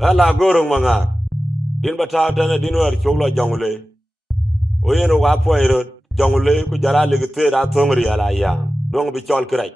Ala Agorol Mangaar. Din batata na dinwar choglo jongule. Oyen wa poiro jongule ku jara legte da tongri ala ya. Dong bi chol krai.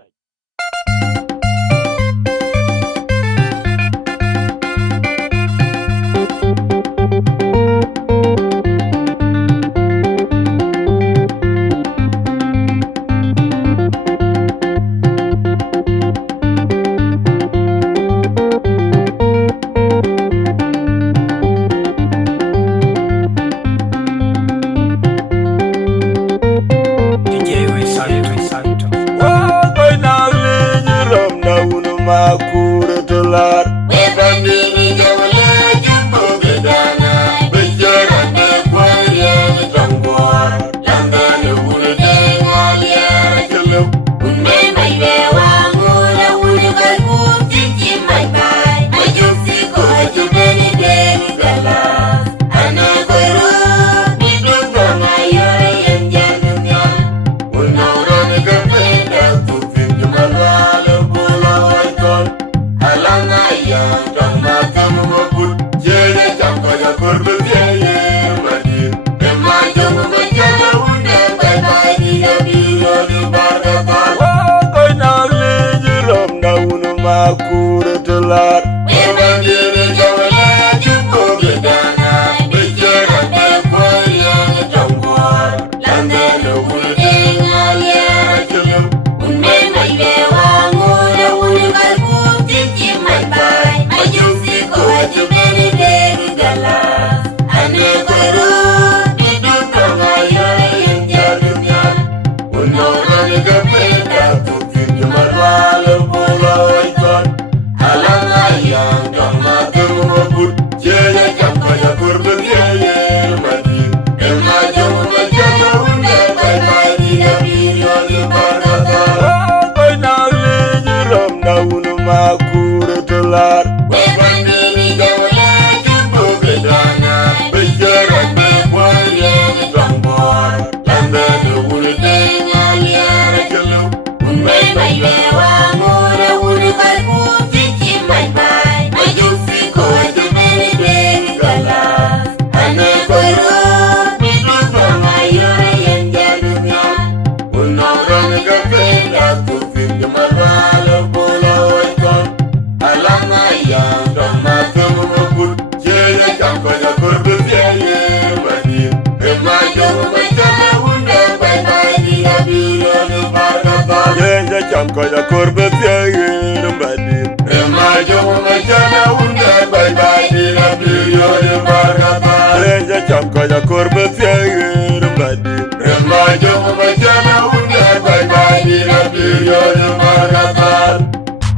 Kaya korbe tiagir mbadi Ema jomo machana unde bye bye dina biyo de bargata Renja cham kaya korbe tiagir mbadi Ema jomo machana unde bye bye dina biyo de bargata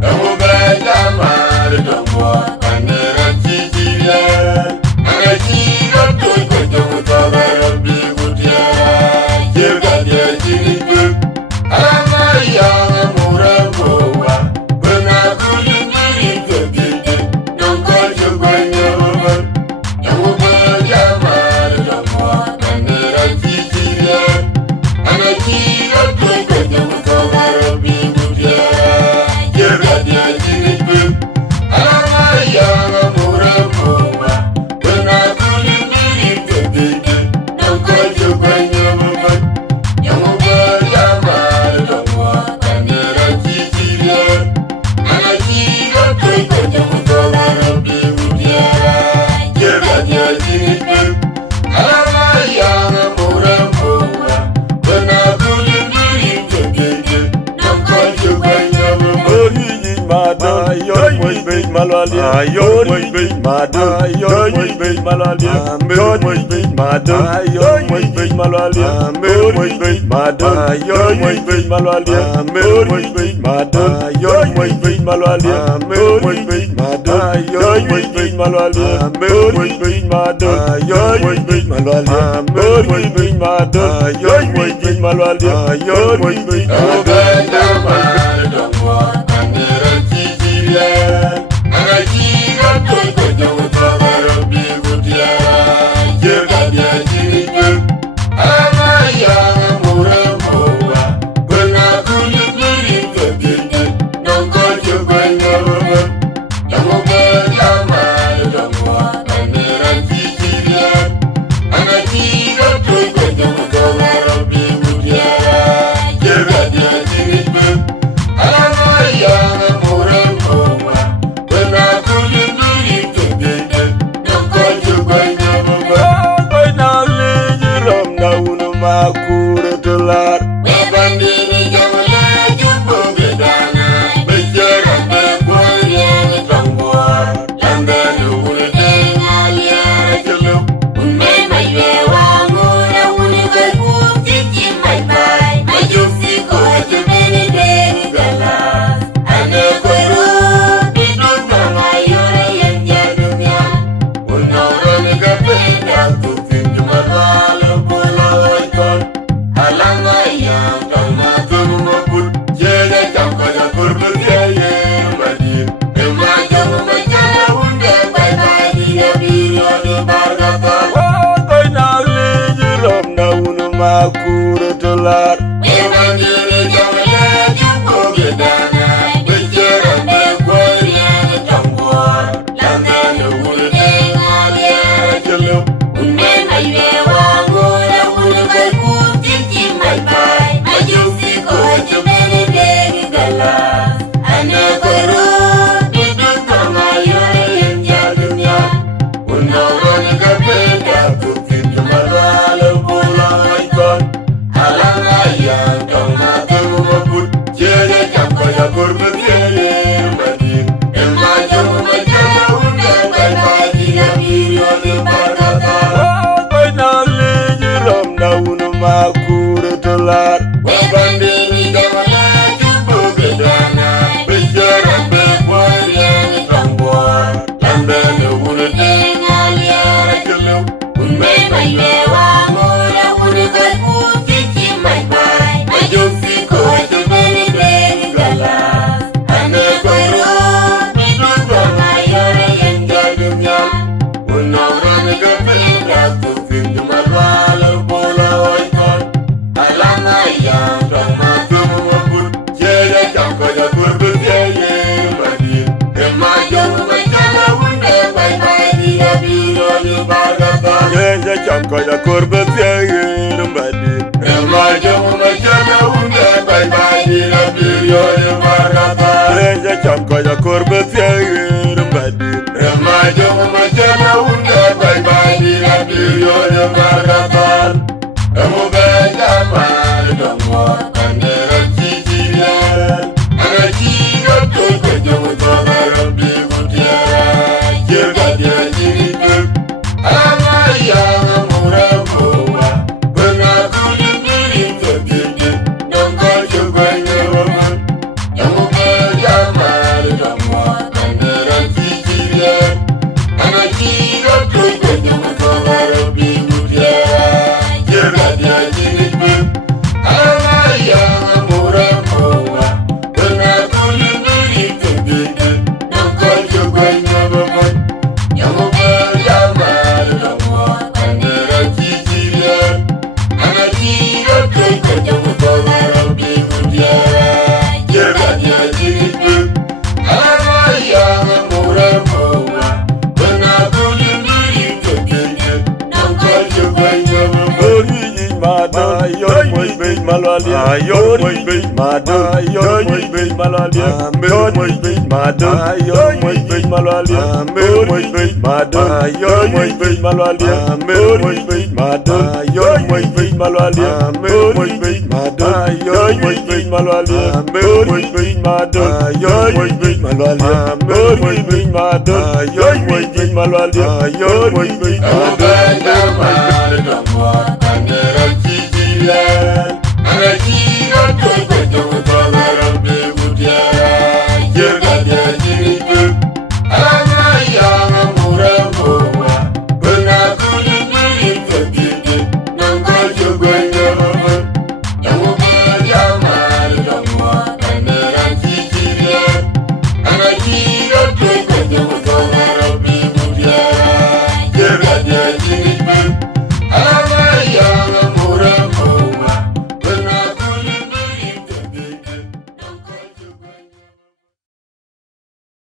Emu beja mar domo kanera chichile Ana chiga toy ko jomo tabara bi gutia Jirga dia chiribu Alama ya Ayo muy big madu, ayo muy big malali, ayo muy big madu, ayo muy big malali, ayo muy big madu, ayo muy big malali, ayo muy big madu, ayo muy big malali, ayo muy big madu, ayo muy big malali, ayo muy big madu, ayo muy big malali, ayo muy big madu, ayo muy big malali, ayo muy big koya korbe thiac mbadi Mading Agorol Mangaar Renja cham koya korbe thiac mbadi Mading Agorol Mangaar Amubenda mar domor bandera chichian Anachiga toka jomo toga rabbi mutiara Jirga dia jiribuk Amaya murabuwa Bengaku dibirin tergede Nongkol cubanya waman Amubenda mar domor bandera chichian Anachiga toka jomo toga rabbi mutiara Ayor muy big mado, ayor muy big malalia, muy big mado, ayor muy big malalia, muy big mado, ayor muy big malalia, muy big mado, ayor muy big malalia, muy big mado, ayor muy big malalia, muy big mado, ayor muy big malalia, muy big mado, ayor muy big malalia, ayor muy big mado.